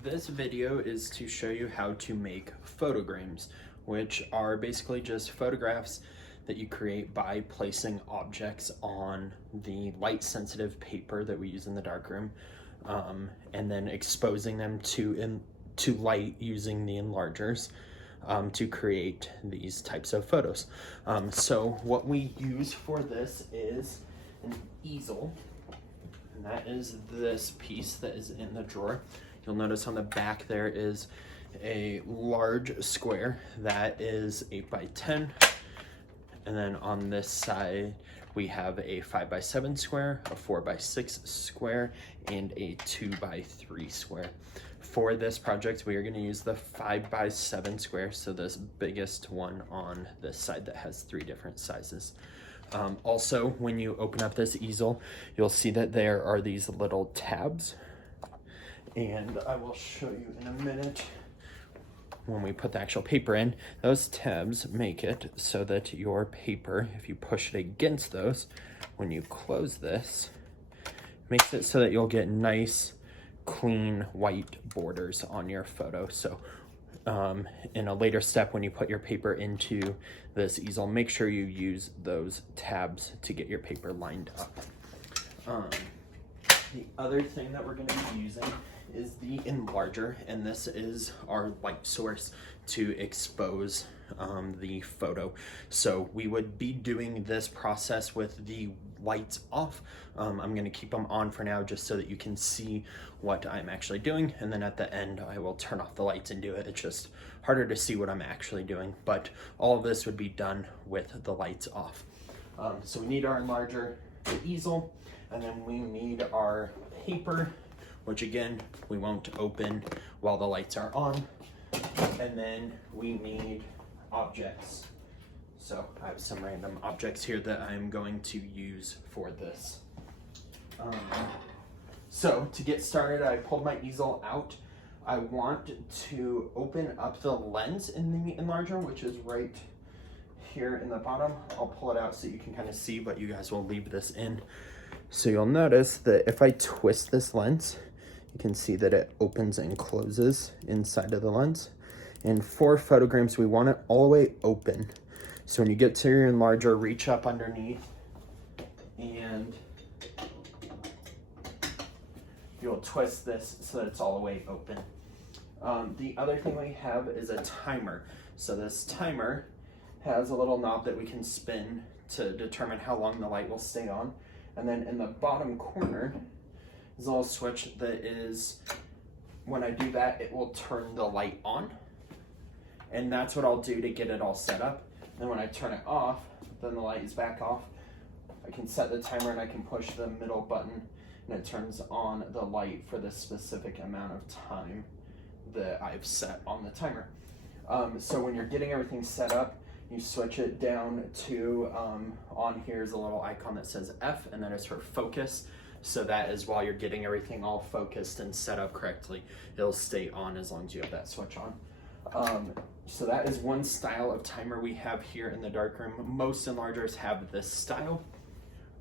This video is to show you how to make photograms, which are basically just photographs that you create by placing objects on the light sensitive paper that we use in the darkroom, and then exposing them to light using the enlargers to create these types of photos. So what we use for this is an easel, and that is this piece that is in the drawer. You'll notice on the back there is a large square that is 8 by 10, and then on this side we have a 5 by 7 square, a 4 by 6 square, and a 2 by 3 square. For this project, we are going to use the 5 by 7 square, so this biggest one on this side that has 3 different sizes. Also, when you open up this easel, you'll see that there are these little tabs, and I will show you in a minute when we put the actual paper in. Those tabs make it so that your paper, if you push it against those, when you close this, makes it so that you'll get nice, clean white borders on your photo. So in a later step, when you put your paper into this easel, make sure you use those tabs to get your paper lined up. The other thing that we're going to be using is the enlarger, and this is our light source to expose the photo. So we would be doing this process with the lights off. I'm going to keep them on for now just so that you can see what I'm actually doing, and then at the end I will turn off the lights and do it. It's just harder to see what I'm actually doing, but all of this would be done with the lights off. So we need our enlarger, the easel, and then we need our paper, which again we won't open while the lights are on, and then we need objects. So I have some random objects here that I'm going to use for this. So to get started, I pulled my easel out. I want to open up the lens in the enlarger, which is right here in the bottom. I'll pull it out so you can kind of see, but you guys will leave this in. So you'll notice that if I twist this lens, you can see that it opens and closes inside of the lens. And for photograms, we want it all the way open. So when you get to your enlarger, reach up underneath and you'll twist this so that it's all the way open. The other thing we have is a timer. So this timer has a little knob that we can spin to determine how long the light will stay on. And then in the bottom corner is a little switch that is, when I do that, it will turn the light on. And that's what I'll do to get it all set up. Then when I turn it off, then the light is back off. I can set the timer and I can push the middle button and it turns on the light for the specific amount of time that I've set on the timer. So when you're getting everything set up, you switch it down to, on here is a little icon that says F, and that is for focus. So that is while you're getting everything all focused and set up correctly, it'll stay on as long as you have that switch on. So that is one style of timer we have here in the darkroom. Most enlargers have this style.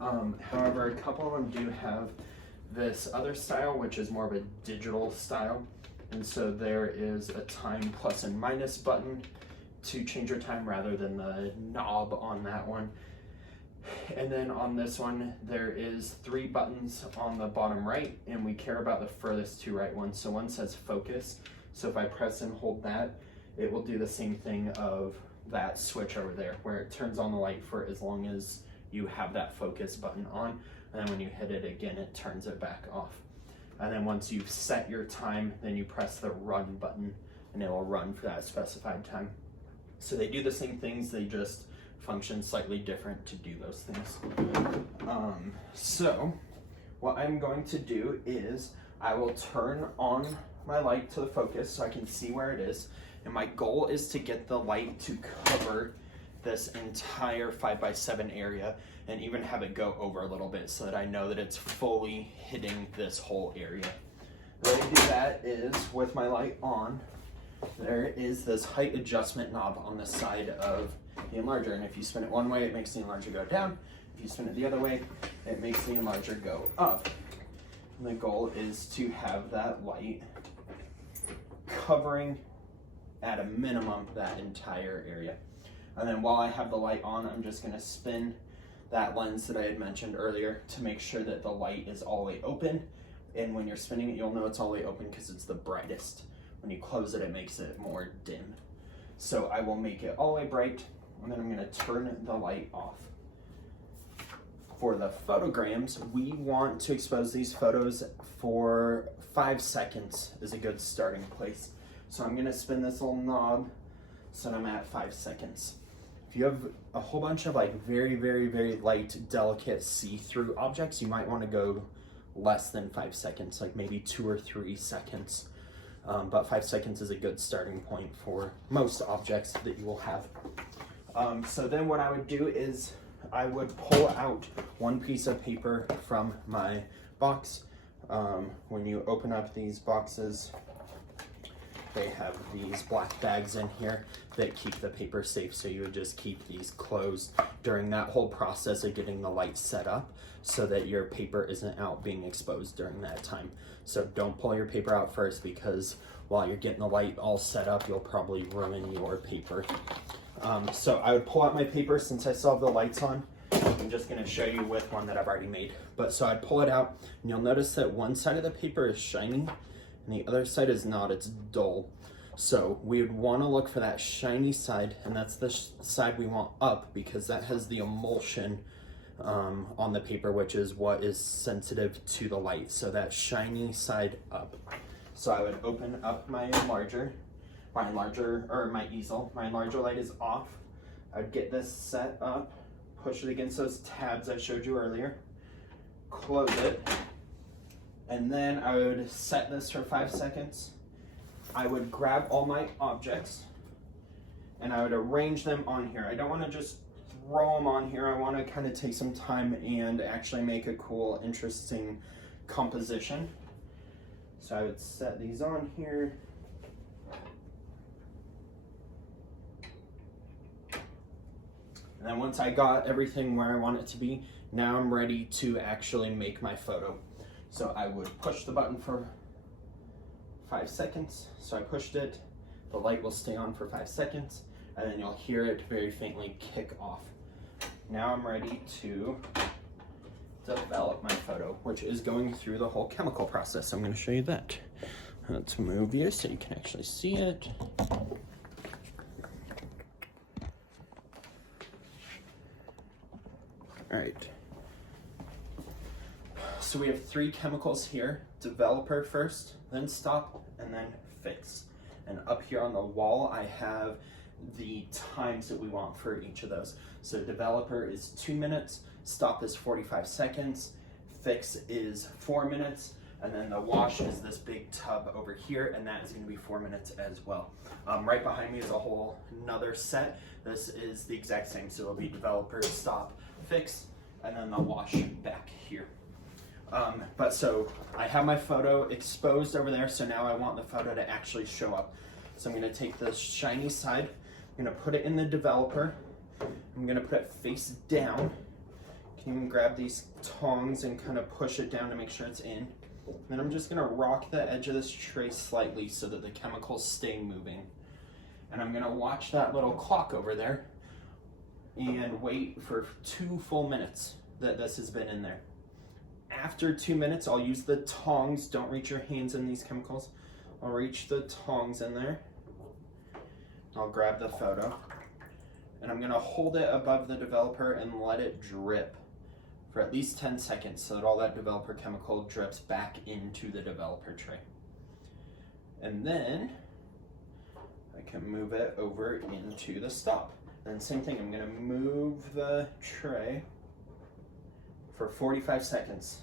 However, a couple of them do have this other style, which is more of a digital style. And so there is a time plus and minus button to change your time rather than the knob on that one. And then on this one, there is 3 buttons on the bottom right, and we care about the furthest 2 right ones. So one says focus. So if I press and hold that, it will do the same thing of that switch over there, where it turns on the light for as long as you have that focus button on. And then when you hit it again, it turns it back off. And then once you've set your time, then you press the run button and it will run for that specified time. So they do the same things, they just function slightly different to do those things. So what I'm going to do is I will turn on my light to the focus so I can see where it is. And my goal is to get the light to cover this entire 5 by 7 area and even have it go over a little bit so that I know that it's fully hitting this whole area. The way to do that is with my light on, there is this height adjustment knob on the side of the enlarger, and if you spin it one way, it makes the enlarger go down. If you spin it the other way, it makes the enlarger go up. And the goal is to have that light covering at a minimum that entire area. And then while I have the light on, I'm just gonna spin that lens that I had mentioned earlier to make sure that the light is all the way open. And when you're spinning it, you'll know it's all the way open because it's the brightest. When you close it, it makes it more dim. So I will make it all the way bright, and then I'm gonna turn the light off. For the photograms, we want to expose these photos for 5 seconds is a good starting place. So I'm gonna spin this little knob so that I'm at 5 seconds. If you have a whole bunch of like very, very, very light, delicate see-through objects, you might wanna go less than 5 seconds, like maybe 2 or 3 seconds. But 5 seconds is a good starting point for most objects that you will have. So then what I would do is I would pull out one piece of paper from my box. When you open up these boxes, they have these black bags in here that keep the paper safe, so you would just keep these closed during that whole process of getting the light set up so that your paper isn't out being exposed during that time. So don't pull your paper out first, because while you're getting the light all set up, you'll probably ruin your paper. So I would pull out my paper since I still have the lights on. I'm just gonna show you with one that I've already made. But so I'd pull it out, and you'll notice that one side of the paper is shiny and the other side is not, it's dull. So we would wanna look for that shiny side, and that's the side we want up, because that has the emulsion on the paper, which is what is sensitive to the light. So that shiny side up. So I would open up my enlarger, or my easel. My enlarger light is off. I'd get this set up, push it against those tabs I showed you earlier, close it, and then I would set this for 5 seconds. I would grab all my objects and I would arrange them on here. I don't want to just throw them on here. I want to kind of take some time and actually make a cool, interesting composition. So I would set these on here. And then once I got everything where I want it to be, now I'm ready to actually make my photo. So I would push the button for 5 seconds. So I pushed it, the light will stay on for 5 seconds, and then you'll hear it very faintly kick off. Now I'm ready to develop my photo, which is going through the whole chemical process. I'm going to show you that. Let's move you so you can actually see it. All right. So we have 3 chemicals here: developer first, then stop, and then fix. And up here on the wall, I have the times that we want for each of those. So developer is 2 minutes, stop is 45 seconds, fix is 4 minutes, and then the wash is this big tub over here, and that is going to be 4 minutes as well. Right behind me is a whole another set. This is the exact same, so it'll be developer, stop, fix, and then the wash back here. But so I have my photo exposed over there, so now I want the photo to actually show up. So I'm going to take the shiny side, I'm going to put it in the developer, I'm going to put it face down. You can even grab these tongs and kind of push it down to make sure it's in. Then I'm just going to rock the edge of this tray slightly so that the chemicals stay moving. And I'm going to watch that little clock over there and wait for 2 full minutes that this has been in there. After 2 minutes, I'll use the tongs. Don't reach your hands in these chemicals. I'll reach the tongs in there. I'll grab the photo. And I'm going to hold it above the developer and let it drip for at least 10 seconds so that all that developer chemical drips back into the developer tray. And then I can move it over into the stop. And same thing, I'm going to move the tray for 45 seconds.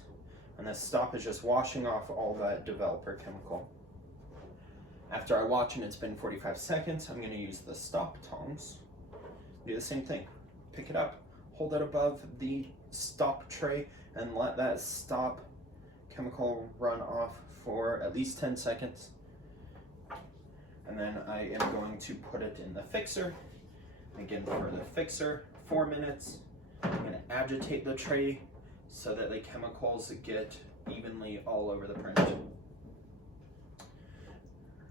And the stop is just washing off all that developer chemical. After I watch and it's been 45 seconds, I'm going to use the stop tongs. Do the same thing. Pick it up, hold it above the stop tray, and let that stop chemical run off for at least 10 seconds. And then I am going to put it in the fixer. Again, for the fixer, 4 minutes. I'm going to agitate the tray so that the chemicals get evenly all over the print.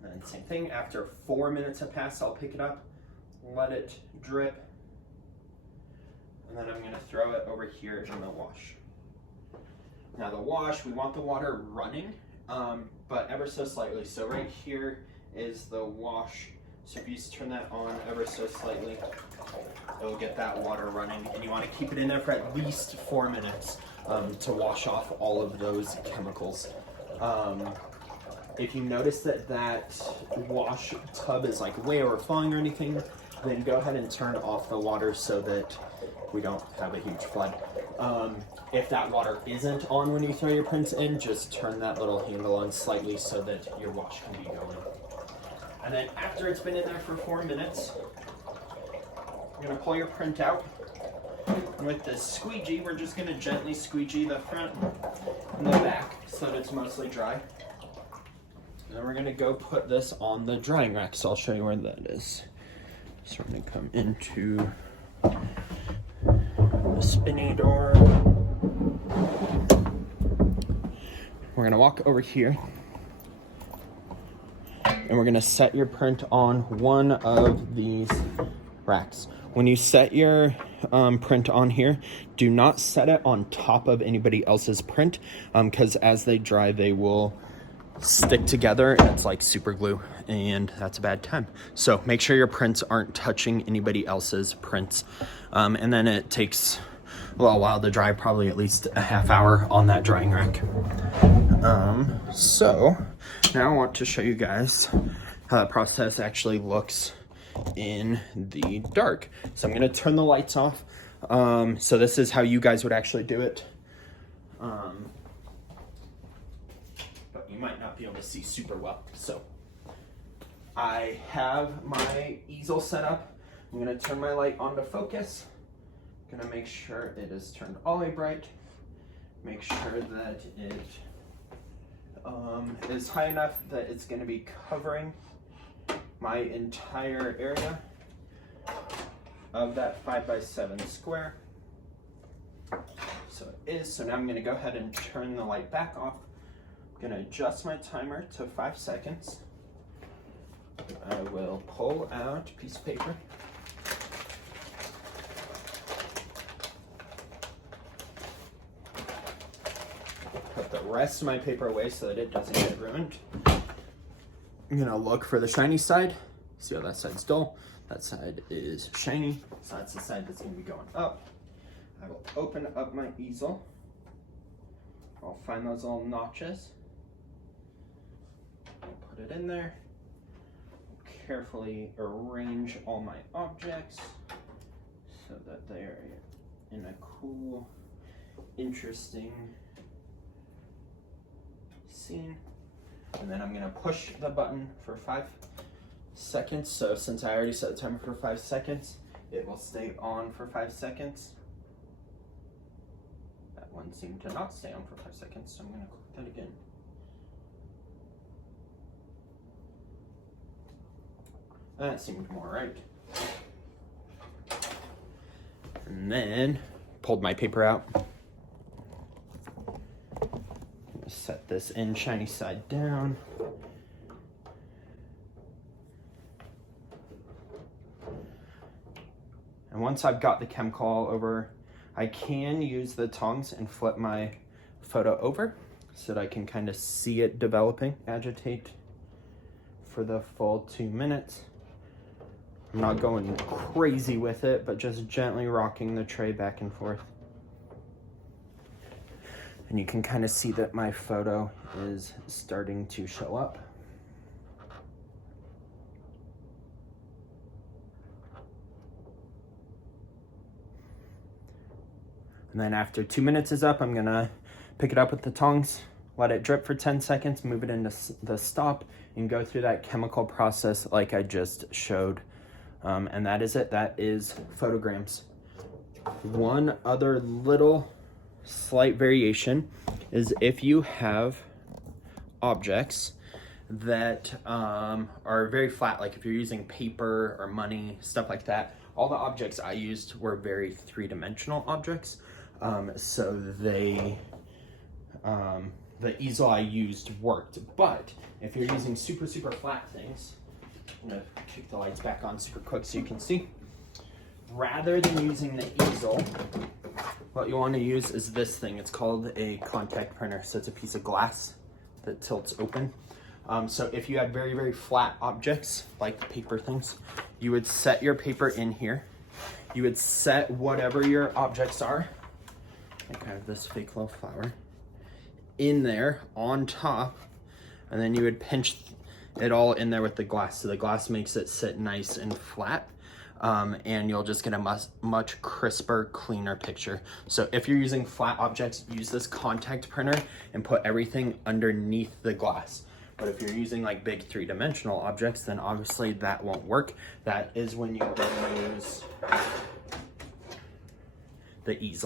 And then same thing, after 4 minutes have passed, I'll pick it up, let it drip, and then I'm going to throw it over here in the wash. Now the wash, we want the water running, but ever so slightly. So right here is the wash. So if you just turn that on ever so slightly, it'll get that water running, and you want to keep it in there for at least 4 minutes to wash off all of those chemicals. If you notice that that wash tub is like way overflowing or anything, then go ahead and turn off the water so that we don't have a huge flood. If that water isn't on when you throw your prints in, just turn that little handle on slightly so that your wash can be going. And then after it's been in there for 4 minutes, you're gonna pull your print out. And with this squeegee, we're just gonna gently squeegee the front and the back so that it's mostly dry. And then we're gonna go put this on the drying rack. So I'll show you where that is. So we're gonna come into the spinny door. We're gonna walk over here, and we're gonna set your print on one of these racks. When you set your print on here, do not set it on top of anybody else's print, because as they dry, they will stick together, and it's like super glue, and that's a bad time. So make sure your prints aren't touching anybody else's prints, and then it takes a little while to dry, probably at least a half hour on that drying rack. So now I want to show you guys how that process actually looks in the dark. So I'm going to turn the lights off. So this is how you guys would actually do it. But you might not be able to see super well. So I have my easel set up. I'm going to turn my light on to focus. I'm going to make sure it is turned all the way bright. Make sure that it is high enough that it's going to be covering my entire area of that 5x7 square. So it is. So now I'm going to go ahead and turn the light back off. I'm going to adjust my timer to 5 seconds. I will pull out a piece of paper. Put the rest of my paper away so that it doesn't get ruined. I'm gonna look for the shiny side. See how that side's dull? That side is shiny. So that's the side that's gonna be going up. I will open up my easel. I'll find those little notches. I'll put it in there. Carefully arrange all my objects so that they're in a cool, interesting scene. And then I'm gonna push the button for 5 seconds. So since I already set the timer for 5 seconds, it will stay on for 5 seconds. That one seemed to not stay on for 5 seconds, so I'm gonna click that again. That seemed more right. And then pulled my paper out. Set this in shiny side down. And once I've got the chemical all over, I can use the tongs and flip my photo over so that I can kind of see it developing. Agitate for the full 2 minutes. I'm not going crazy with it, but just gently rocking the tray back and forth. And you can kind of see that my photo is starting to show up. And then after 2 minutes is up, I'm gonna pick it up with the tongs, let it drip for 10 seconds, move it into the stop, and go through that chemical process like I just showed. And that is it. That is Photograms. One other little slight variation is if you have objects that are very flat, like if you're using paper or money, stuff like that. All the objects I used were very three-dimensional objects, so they the easel I used worked. But if you're using super flat things, I'm gonna kick the lights back on super quick so you can see. Rather than using the easel, what you want to use is this thing. It's called a contact printer. So it's a piece of glass that tilts open. So if you had very flat objects, like paper things, you would set your paper in here. You would set whatever your objects are, like I have this fake little flower, in there on top, and then you would pinch it all in there with the glass. So the glass makes it sit nice and flat. And you'll just get a much crisper, cleaner picture. So if you're using flat objects, use this contact printer and put everything underneath the glass. But if you're using like big 3-dimensional objects, then obviously that won't work. That is when you then use the easel.